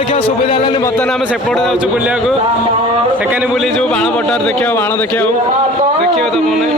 देखा सुविधा है बर्तमान आम सेपटे जाऊँ बुलिया सेकेंड बुली जो बाण पटार देखा बाण देखा देखिए तो मैंने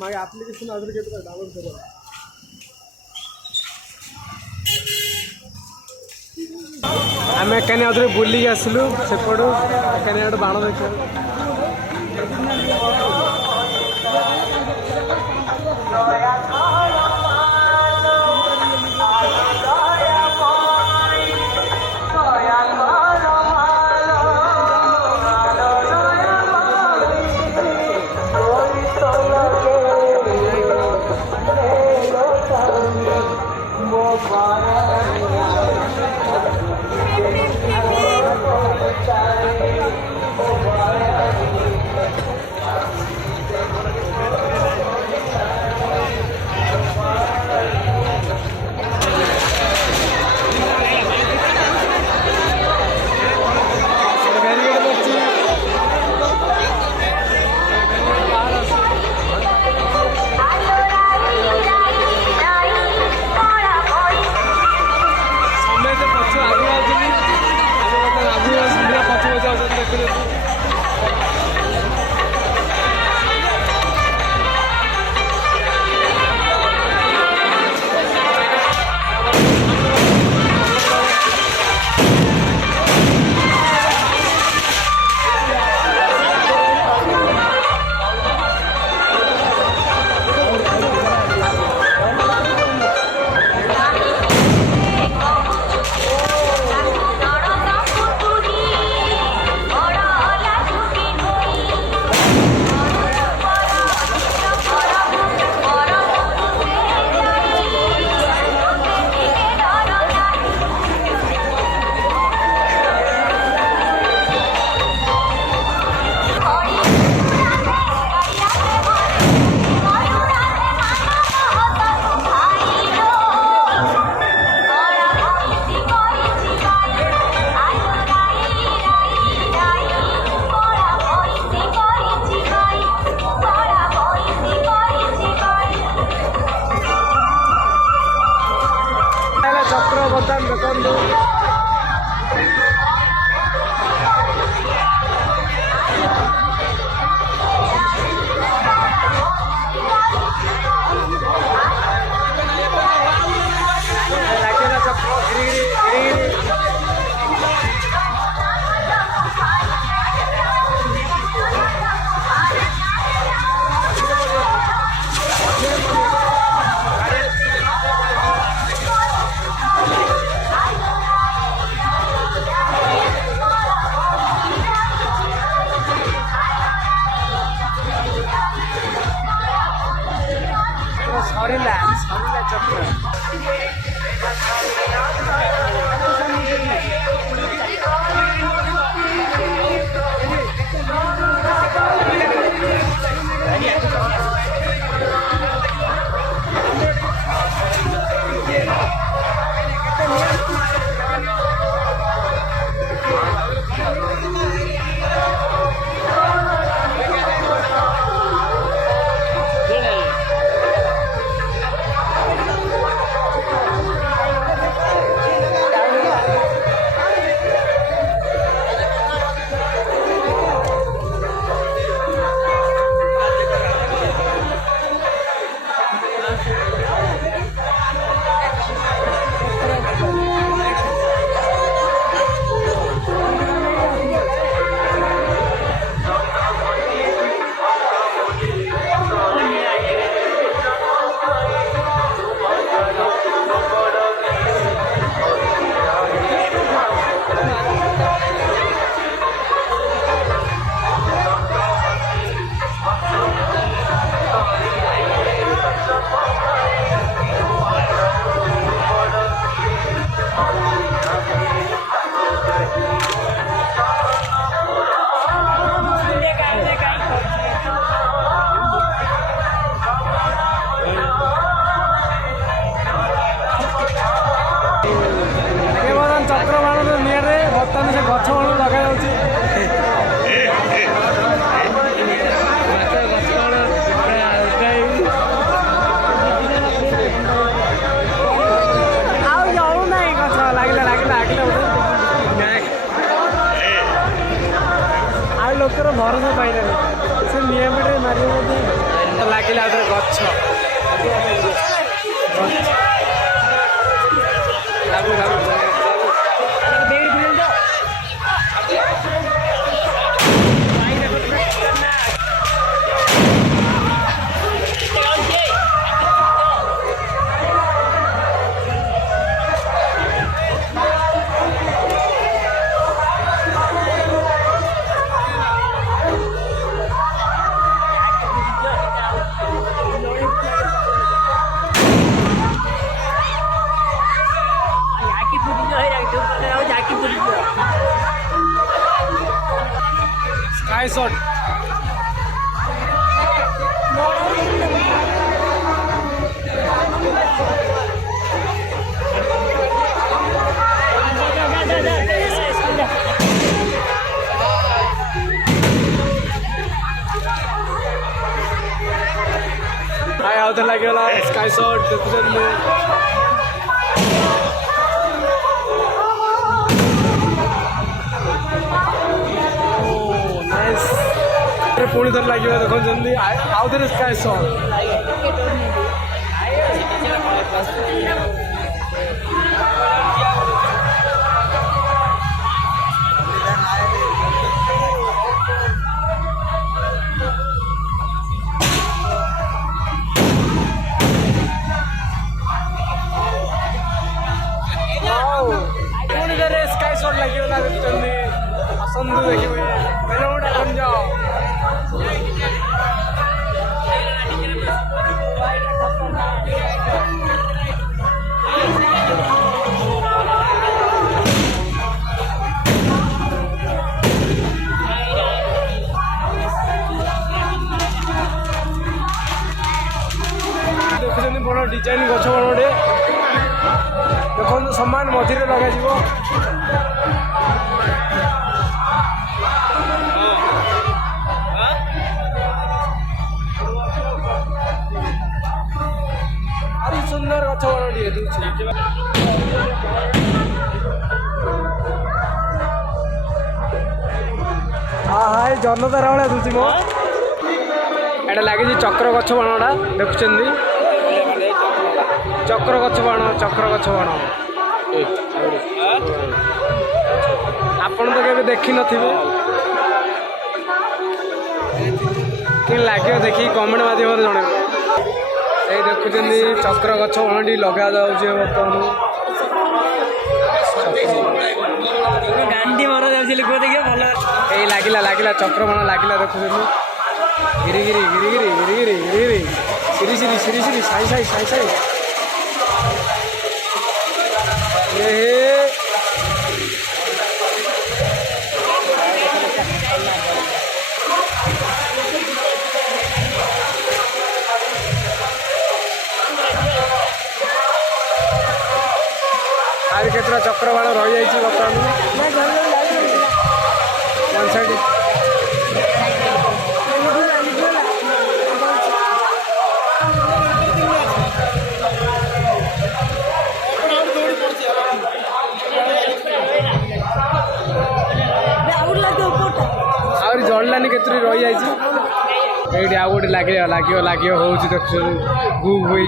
मागे एप्लिकेशन आधार केलं डाउनलोड करा आम एकाने बुलिक आसलु सेपटू एकाने बाण देखा ପୁଲିସର ଭରସା ପାଇଲାନି ସେ ନିୟମରେ ମାରିବ ବୋଧେ ଲାଗିଲା ଆଉଥରେ ଗଛ ଲାଗୁ ଲାଗୁ Sky shot. Hi, out there like sky shot. पुणी थर लगे देखते आउ थे स्काई शॉट स्काई शॉट लगे आसतु देखिए देखुं बड़ डिजाइन गछ बड़े देखो सामान मझे लगे भारी सुंदर गछ बड़ हाय जनतार भाया दूसरी मो एटा लगे चक्र गछ बाणटा देखुं चक्र गछ बाण आपण तो केबे देखी नथिबे कि लगे देखी कमेंट माध्यम जन ये देखुं चक्र गछ बाणटी लगा जाऊे बर्तमान गांडी मरा देखिए लगिला चक्र बाण लगिला देखुं गिरी गिरी गिरी गिरी गिरी गिरी गिरी गिरी सिरी सिरी सिरी सिरी साई साई साई साई आदि केतरा चक्र बाण रही जाइए बर्तमान वन साइड आउरी जड़लानी के रही जाइए आउ गोटे लगे लगे लगे हो देख गु बुल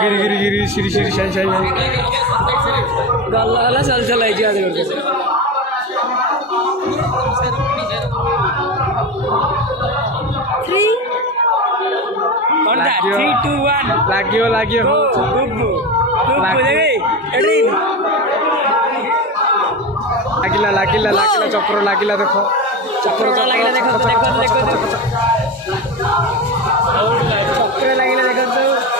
गिरी गिरी गिरी सिरी सिरी साई साई गला चल चल लगे लगे लागिला लागिला लागिला चक्र लागिला देखो चक्र लागिला देखो चक्र लागिला देखो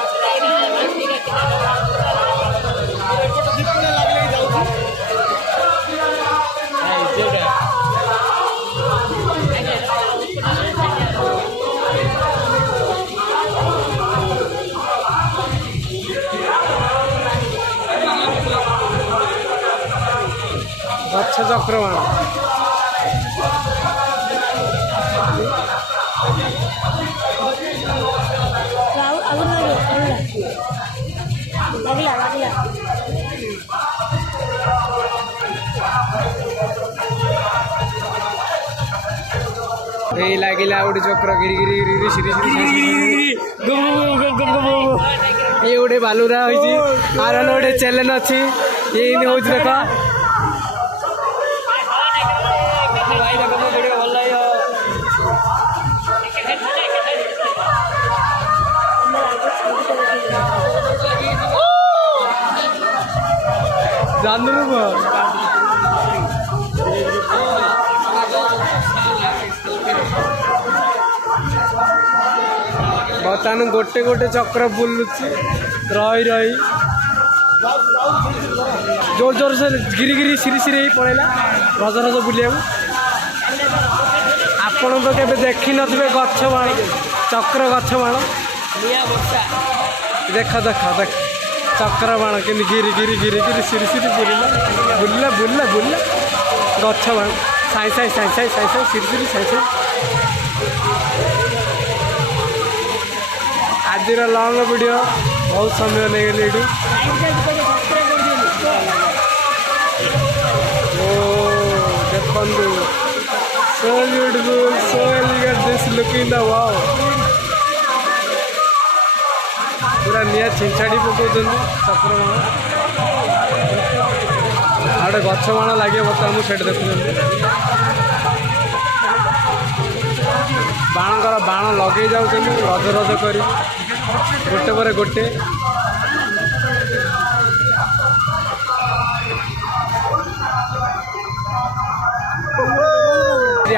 अच्छा चक्रवाण এই লাগিলা ଗୋଟେ ଚକ୍ର ଗିରି ଗିରି ଗିରି ଗିରି ସିରି ସିରି ଏ ଗୋଟେ ବାଲୁରା ହୋଇଛି ଆର ଗୋଟେ ଚ୍ୟାଲେଞ୍ଜ ଅଛି ଏଇନି ହଉଛି ଦେଖ ଭାଇ ଦେଖ ମୋ ଭିଡ଼ିଓ ଭଲ ଲାଗିବ जानू बर्तमान गोटे गोटे चक्र बुलुची रही रही जोर जोर से गिरी गिरी सिरी सिरी पड़ेगा रज रज बुलिया आपण तो केबे देखी नथिबे गछ बाण चक्र गछ बाण देख देख देख चक्र बाण के गिरी गिरी गिरी गिरी सिरी सिरी बुलिला बुलिला बुलिला बुलिला गछ बाण साई साई साई साई साई साई सिरी सिरी साई साई आज लंग वीडियो बहुत समय नहीं गली ओ देखु so beautiful so elegant this look in the wow पूरा निया छिंछाड़ी पकाउछन चक्र बाण आड़े गछ बाण लगे बर्तमान मुझे देखुं बाणकर बाण लगे जाऊँ रज रज कर गोटे पर गोटे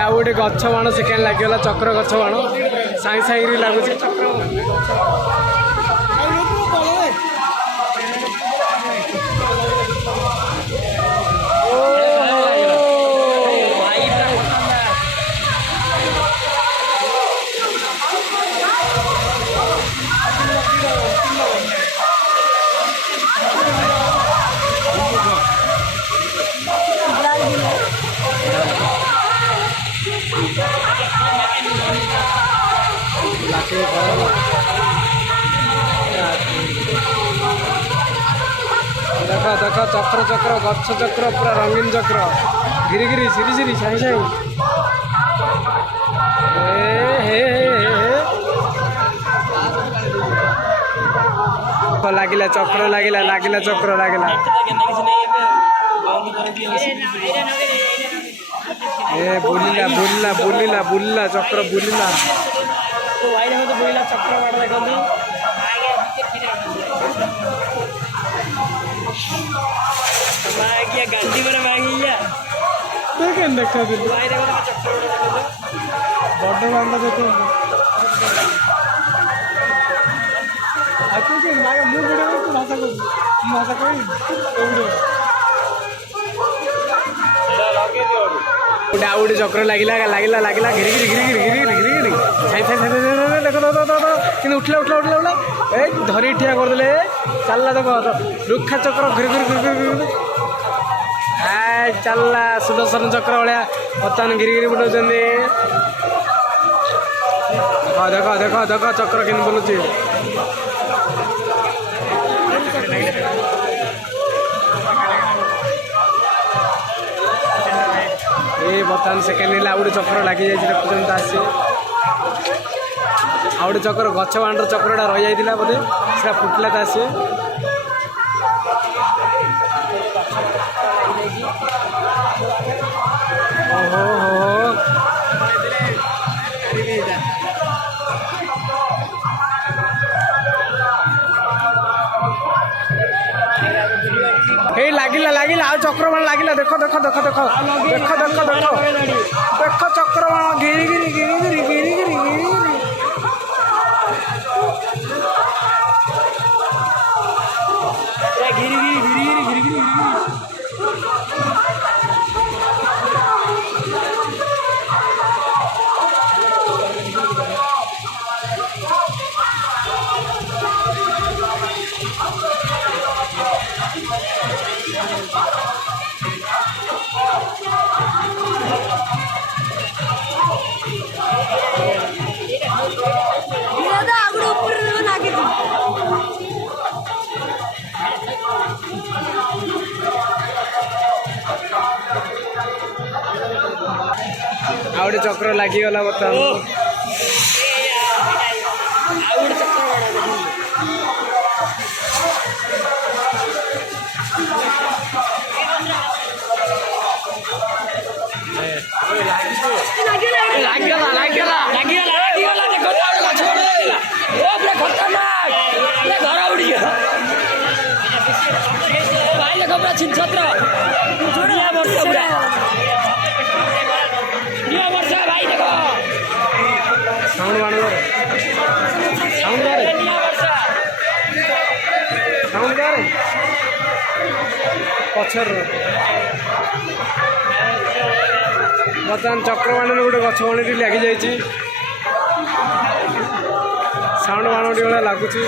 आ गोटे गछ बाण सेकेंड लगे चक्र गछ बाण साई साई लगुच देख देख चक्र चक्र गछ चक्र पूरा रंगीन चक्र गिरी गिरी सिरी सिरी साई साई लगिला चक्र लगिला लगिला चक्र लगिला ए बुलिला बुलिला बुलिला बुलिला चक्र बुलिला चक्र बाण देखते गांधी पर मांगिया देखा बड़ बांध देख भाषा भाषा कह गोटे चक्र लगिला लगिला लगिला घिरी घिरी घिरी घिरी घिरी घिरी घिरी साई साई देख कि उठला उठला उठला उठला ए धरी ठिया करदे चलला देख रुखा चक्र घिरी घिरी घिरी घिरी चलला सुदर्शन चक्र भाया बर्तमान घिरी घिरी बुलाऊँ देख देख देख चक्र कि बुलूची ये बर्तमान सेकेंड है आउटे चक्र लगी जाए देखुं आसी आउटे चक्र गछ बांडर चक्रटा रही जाता बोधे से फुटला तो आसी ओहो हे लागिला लागिला आ चक्र बाण लागिला देख देख देख देख देख देख देख देख चक्र बाण गिरी गिरी गिरी गिरी गिरी गिरी गिरी गिरी गिरी गिरी गिरी गिरी गिरी ଆଉ ଗୋଟେ ଚକ୍ର ଲାଗିଗଲା ବର୍ତ୍ତମାନ। ଛତ୍ର ଯୋଡ଼ିଆ ବର୍ଷ ପୁରା ନିଅ ବର୍ଷ ଭାଇ ଦେଖ ସାଉଣ୍ଡ ବାଣରେ ସାଉଣ୍ଡ ବାରେ ନିଅ ବର୍ଷ ସାଉଣ୍ଡ ବାରେ ପଛରେ ବର୍ତ୍ତମାନ ଚକ୍ରବାଣରେ ଗୋଟେ ଗଛ ବଣିଟି ଲାଗିଯାଇଛି। ସାଉଣ୍ଡ ବାଣଟି ଭଳିଆ ଲାଗୁଛି।